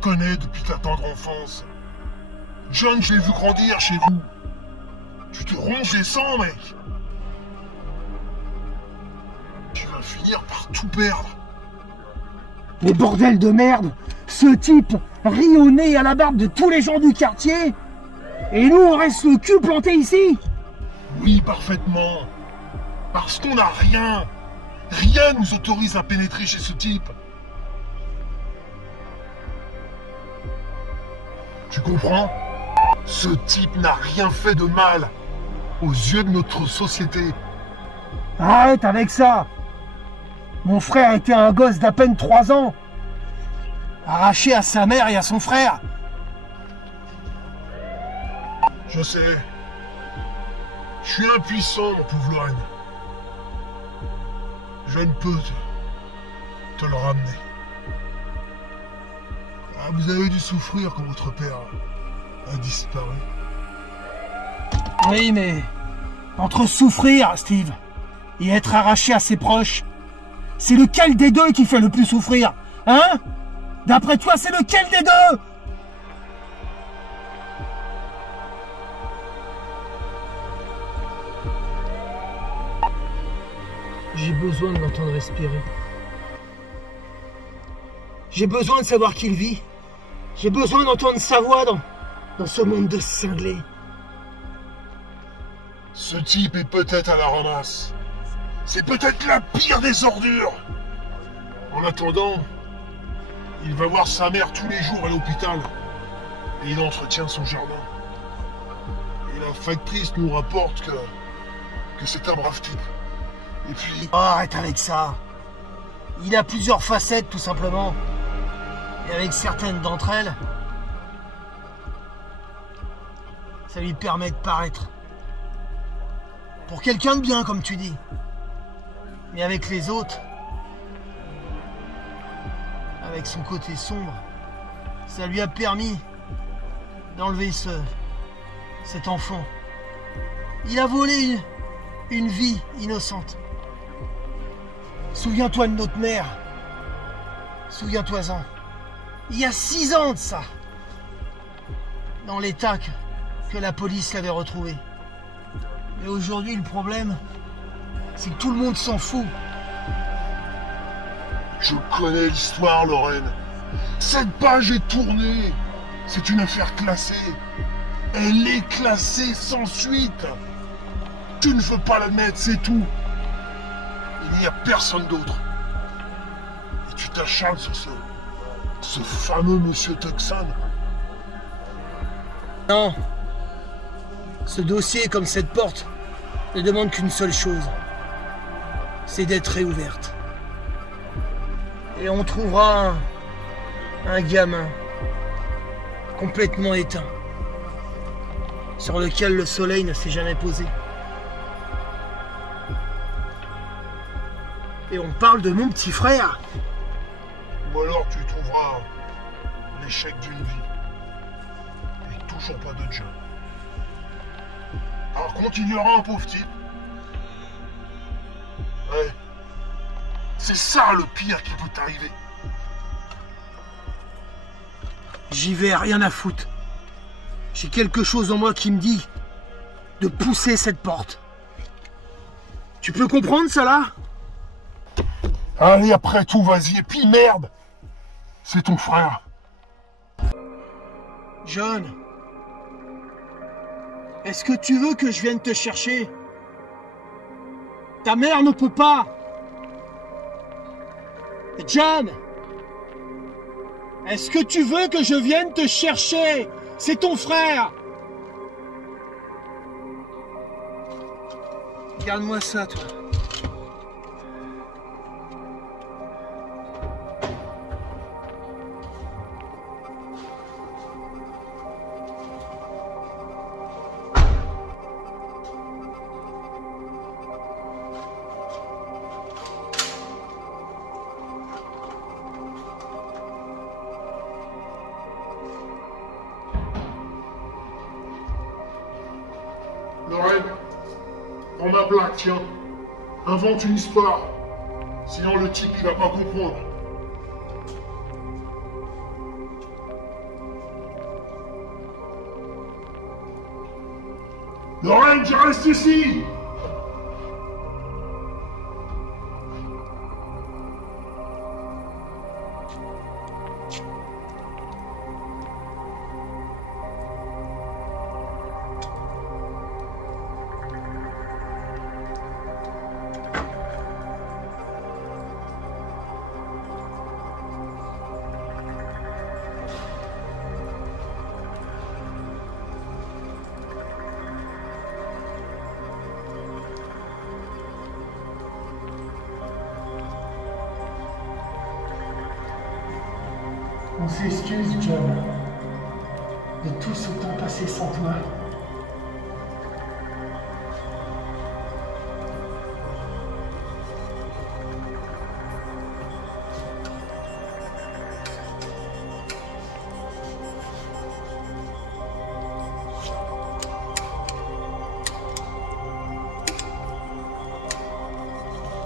connais depuis ta tendre enfance. John, je l'ai vu grandir chez vous. Tu te ronges les sangs, mec. Tu vas finir par tout perdre. Mais bordel de merde! Ce type rit au nez et à la barbe de tous les gens du quartier! Et nous, on reste le cul planté ici? Oui, parfaitement. Parce qu'on n'a rien. Rien nous autorise à pénétrer chez ce type. Tu comprends? Ce type n'a rien fait de mal aux yeux de notre société. Arrête avec ça! Mon frère était un gosse d'à peine 3 ans, arraché à sa mère et à son frère. Je sais. Je suis impuissant, mon pauvre Lorraine. Je ne peux te le ramener. Ah, vous avez dû souffrir quand votre père a disparu. Oui, mais entre souffrir, Steve, et être arraché à ses proches, c'est lequel des deux qui fait le plus souffrir? Hein? D'après toi, c'est lequel des deux? J'ai besoin de l'entendre respirer. J'ai besoin de savoir qu'il vit. J'ai besoin d'entendre sa voix dans ce monde de cinglés. Ce type est peut-être à la ramasse. C'est peut-être la pire des ordures. En attendant, il va voir sa mère tous les jours à l'hôpital. Et il entretient son jardin. Et la factrice nous rapporte que c'est un brave type. Et puis... Oh, arrête avec ça. Il a plusieurs facettes, tout simplement. Et avec certaines d'entre elles, ça lui permet de paraître pour quelqu'un de bien, comme tu dis. Mais avec les autres, avec son côté sombre, ça lui a permis d'enlever cet enfant. Il a volé une vie innocente. Souviens-toi de notre mère. Souviens-toi-en. Il y a 6 ans de ça. Dans l'état que la police l'avait retrouvé. Et aujourd'hui, le problème, c'est que tout le monde s'en fout. Je connais l'histoire, Lorraine. Cette page est tournée. C'est une affaire classée. Elle est classée sans suite. Tu ne veux pas l'admettre, c'est tout. Il n'y a personne d'autre. Et tu t'acharnes sur ce fameux monsieur Tucson. Non. Ce dossier, comme cette porte, ne demande qu'une seule chose. C'est d'être réouverte. Et on trouvera un gamin complètement éteint, sur lequel le soleil ne s'est jamais posé. Et on parle de mon petit frère. Ou alors tu trouveras l'échec d'une vie. Et toujours pas de job. Par contre, il y aura un pauvre type. Ouais. C'est ça le pire qui peut t'arriver. J'y vais, rien à foutre. J'ai quelque chose en moi qui me dit de pousser cette porte. Tu peux comprendre ça là? Allez, après tout, vas-y. Et puis merde, c'est ton frère. John, est-ce que tu veux que je vienne te chercher? Ta mère ne peut pas. John, est-ce que tu veux que je vienne te chercher? C'est ton frère. Regarde-moi ça, toi. Lorraine, prends ma plaque, tiens. Invente une histoire. Sinon le type il va pas comprendre. Lorraine, je reste ici! On s'excuse, John, de tout ce temps passé sans toi.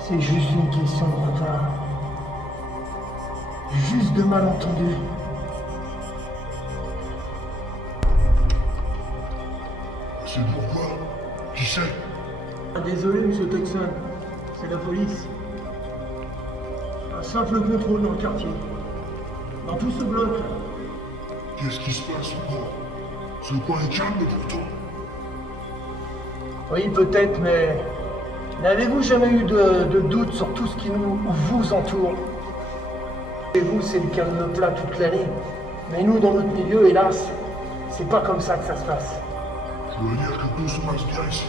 C'est juste une question de retard. Juste de malentendu. C'est pourquoi? Qui c'est? Ah, désolé, monsieur Tucson. C'est la police. Un simple contrôle dans le quartier. Dans tout ce bloc. Qu'est-ce qui se passe encore? Ce coin est calme pourtant. Oui, peut-être, mais... N'avez-vous jamais eu de doute sur tout ce qui vous entoure? Et vous, c'est le calme plat toute l'année. Mais nous, dans notre milieu, hélas, c'est pas comme ça que ça se passe. Je dois dire que tout se passe bien ici.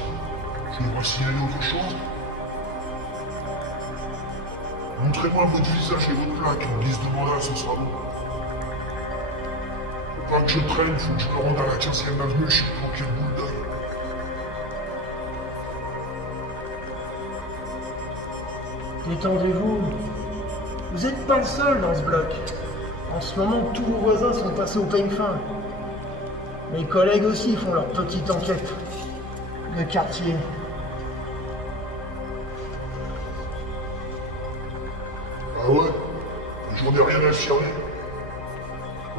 Je devrais signaler autre chose. Montrez-moi votre visage et votre plaque en guise de mandat, ce sera bon. Faut pas que je traîne, faut que je me rende à la 15e avenue, je suis tranquille boule d'œil. Détendez-vous. Vous n'êtes pas le seul dans ce bloc. En ce moment, tous vos voisins sont passés au peigne fin. Mes collègues aussi font leur petite enquête. Le quartier. Ah ouais? J'en ai rien à cirer.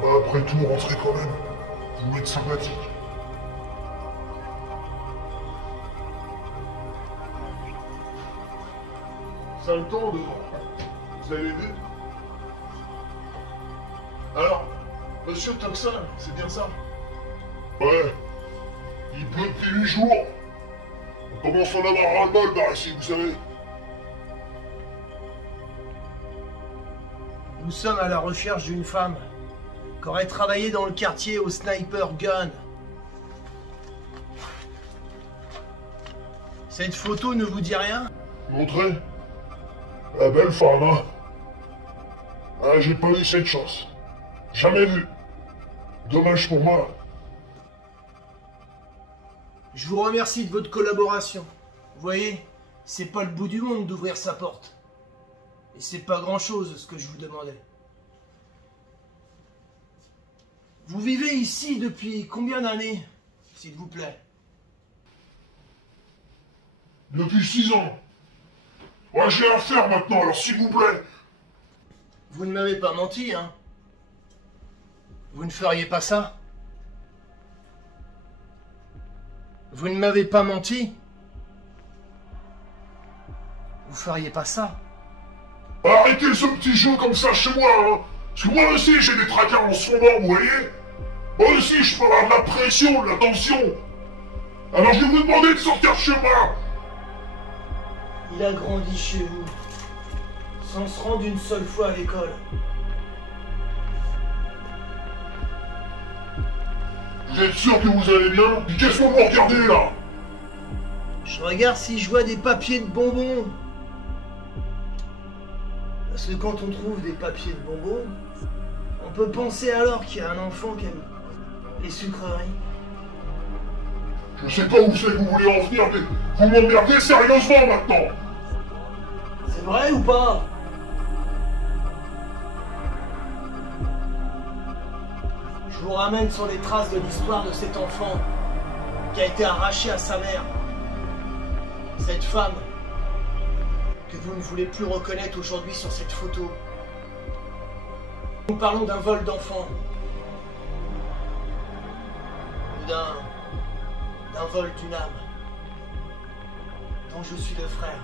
Bah après tout, rentrez quand même. Vous êtes sympathique. Ça le temps dehors. Vous avez vu? Alors, monsieur Tucson, c'est bien ça? Ouais. Il pleut depuis 8 jours. On commence à en avoir ras-le-bol par ici, vous savez. Nous sommes à la recherche d'une femme qui aurait travaillé dans le quartier au sniper gun. Cette photo ne vous dit rien? Montrez. La belle femme, hein? Ah, j'ai pas eu cette chance. Jamais vu. Dommage pour moi. Je vous remercie de votre collaboration. Vous voyez, c'est pas le bout du monde d'ouvrir sa porte. Et c'est pas grand-chose ce que je vous demandais. Vous vivez ici depuis combien d'années, s'il vous plaît? Depuis 6 ans. Ouais, j'ai affaire maintenant, alors s'il vous plaît. Vous ne m'avez pas menti, hein? Vous ne feriez pas ça? Vous ne m'avez pas menti? Vous feriez pas ça? Arrêtez ce petit jeu comme ça chez moi, hein. Parce que moi aussi j'ai des tracas en ce moment, vous voyez? Moi aussi je peux avoir de la pression, de la tension. Alors je vais vous demander de sortir de chez moi. Il a grandi chez vous, sans se rendre une seule fois à l'école. Vous êtes sûr que vous allez bien? Puis qu'est-ce que vous regardez là? Je regarde si je vois des papiers de bonbons. Parce que quand on trouve des papiers de bonbons, on peut penser alors qu'il y a un enfant qui aime les sucreries. Je sais pas où c'est que vous voulez en venir, mais vous m'emmerdez sérieusement maintenant. C'est vrai ou pas? Je vous ramène sur les traces de l'histoire de cet enfant qui a été arraché à sa mère. Cette femme que vous ne voulez plus reconnaître aujourd'hui sur cette photo. Nous parlons d'un vol d'enfant. Ou d'un d'un vol d'une âme, dont je suis le frère.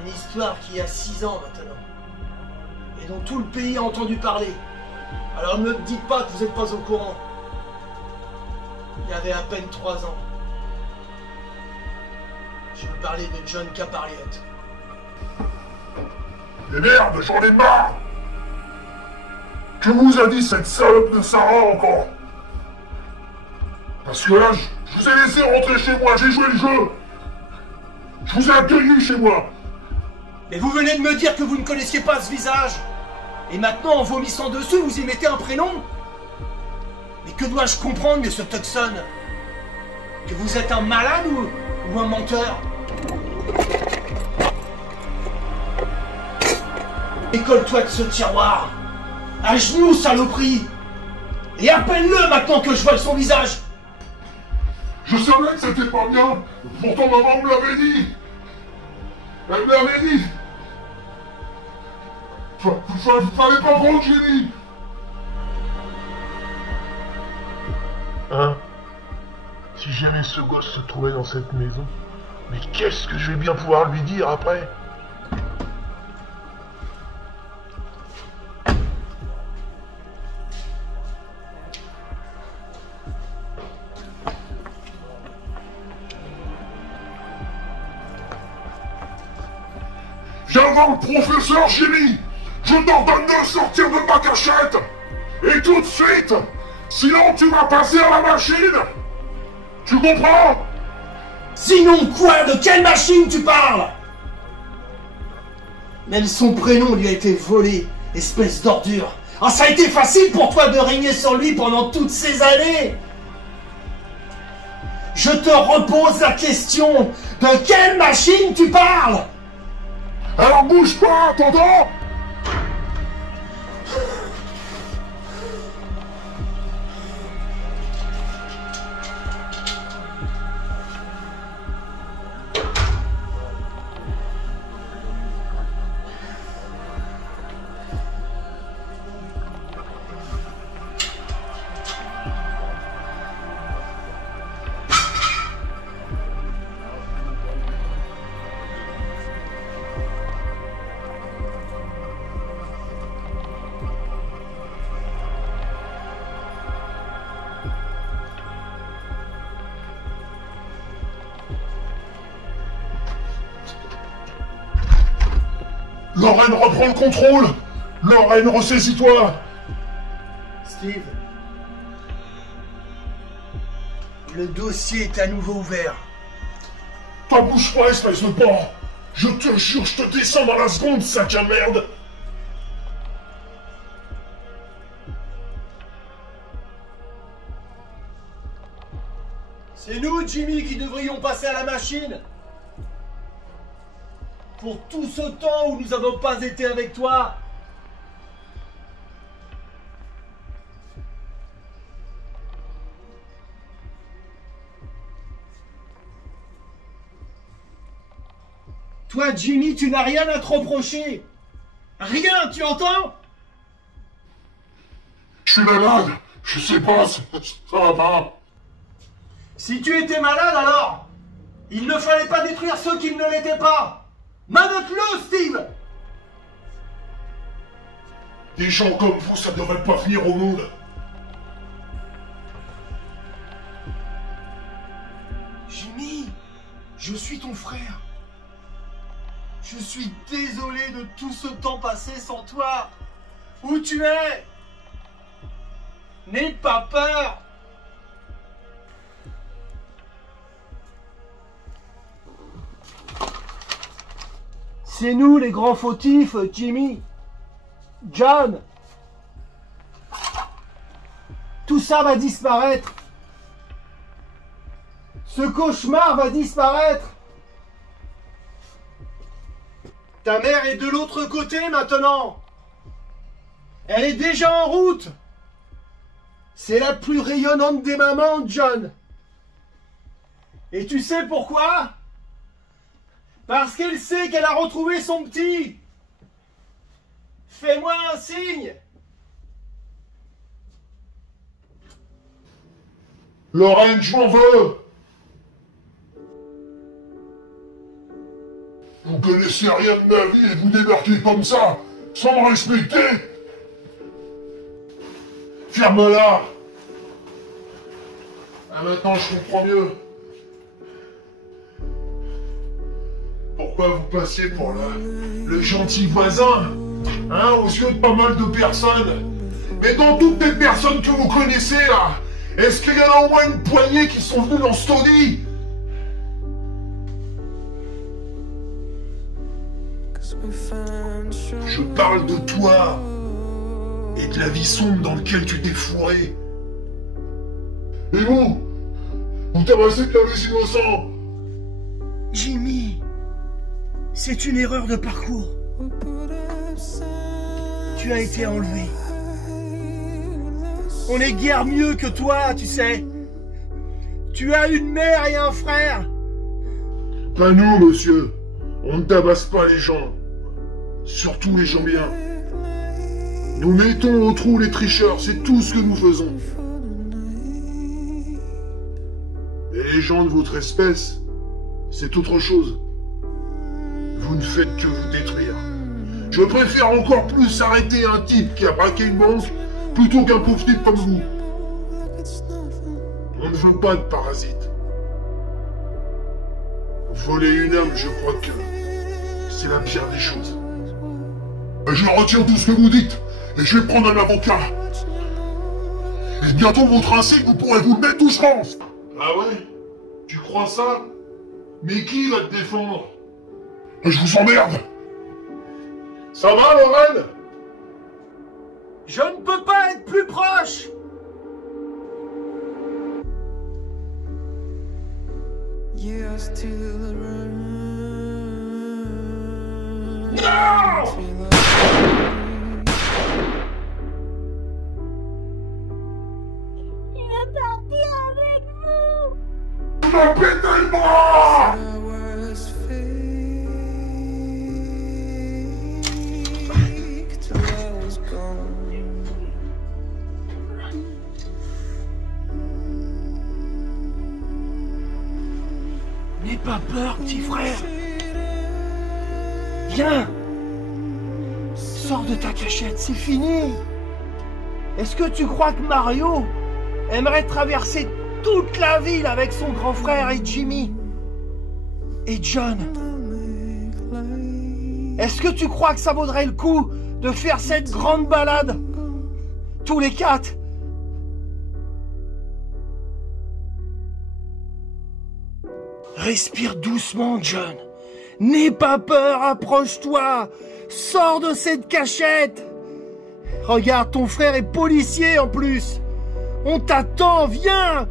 Une histoire qui a 6 ans maintenant, et dont tout le pays a entendu parler. Alors ne me dites pas que vous n'êtes pas au courant. Il y avait à peine 3 ans. Je veux parler de John Caparliot. Mais merde, j'en ai marre! Que vous a dit cette salope de Sarah encore? Parce que là, je vous ai laissé rentrer chez moi, j'ai joué le jeu! Je vous ai accueilli chez moi! Mais vous venez de me dire que vous ne connaissiez pas ce visage! Et maintenant, en vomissant dessus, vous y mettez un prénom? Mais que dois-je comprendre, monsieur Tucson? Que vous êtes un malade ou un menteur? Décolle-toi de ce tiroir! À genoux, saloperie! Et appelle-le maintenant que je vois son visage! Je savais que c'était pas bien! Pourtant maman me l'avait dit! Elle me l'avait dit! Fallait pas prendre que j'ai dit! Hein? Si jamais ce gosse se trouvait dans cette maison, mais qu'est-ce que je vais bien pouvoir lui dire après? Viens voir le professeur Jimmy! Je t'ordonne de sortir de ta cachette! Et tout de suite! Sinon tu vas passer à la machine! Tu comprends? Sinon quoi? De quelle machine tu parles? Même son prénom lui a été volé, espèce d'ordure. Ah, ça a été facile pour toi de régner sur lui pendant toutes ces années! Je te repose la question! De quelle machine tu parles? Alors bouge pas, t'entends? Lorraine, reprends le contrôle! Lorraine, ressaisis-toi! Steve, le dossier est à nouveau ouvert. Toi, bouge pas, espèce de porc! Je te jure, je te descends dans la seconde, sac à merde! C'est nous, Jimmy, qui devrions passer à la machine. Pour tout ce temps où nous n'avons pas été avec toi. Toi, Jimmy, tu n'as rien à te reprocher. Rien, tu entends? Je suis malade! Je sais pas, ça va pas! Si tu étais malade, alors, il ne fallait pas détruire ceux qui ne l'étaient pas. Manote-le, Steve! Des gens comme vous, ça devrait pas venir au monde! Jimmy, je suis ton frère. Je suis désolé de tout ce temps passé sans toi. Où tu es? N'aie pas peur. C'est nous les grands fautifs, Jimmy. John. Tout ça va disparaître. Ce cauchemar va disparaître. Ta mère est de l'autre côté maintenant. Elle est déjà en route. C'est la plus rayonnante des mamans, John. Et tu sais pourquoi? Parce qu'elle sait qu'elle a retrouvé son petit. Fais-moi un signe. Lorraine, je m'en veux. Vous connaissez rien de ma vie et vous débarquez comme ça, sans me respecter. Ferme-la. Ah, maintenant je comprends mieux. Pourquoi vous passez pour le gentil voisin, hein, aux yeux de pas mal de personnes. Mais dans toutes les personnes que vous connaissez là, est-ce qu'il y en a au moins une poignée qui sont venus dans ce taudis? Je parle de toi et de la vie sombre dans laquelle tu t'es fourré. Et vous tabassez de la vie innocent. Jimmy, c'est une erreur de parcours. Tu as été enlevé. On est guère mieux que toi, tu sais. Tu as une mère et un frère. Pas nous, monsieur. On ne tabasse pas les gens. Surtout les gens bien. Nous mettons au trou les tricheurs, c'est tout ce que nous faisons. Et les gens de votre espèce, c'est autre chose. Vous ne faites que vous détruire. Je préfère encore plus arrêter un type qui a braqué une banque plutôt qu'un pauvre type comme vous. On ne veut pas de parasites. Voler une âme, je crois que c'est la pire des choses. Je retire tout ce que vous dites et je vais prendre un avocat. Et bientôt votre insigne, vous pourrez vous le mettre où je pense. Ah ouais? Tu crois ça? Mais qui va te défendre? Je vous emmerde. Ça va, Lorraine? Je ne peux pas être plus proche. Non! Il est parti avec vous. Tu m'as pété le bras! N'aie pas peur, petit frère. Viens. Sors de ta cachette, c'est fini. Est-ce que tu crois que Mario aimerait traverser toute la ville avec son grand frère et Jimmy et John? Est-ce que tu crois que ça vaudrait le coup de faire cette grande balade tous les quatre? Respire doucement, John. N'aie pas peur, approche-toi. Sors de cette cachette. Regarde, ton frère est policier en plus. On t'attend, viens.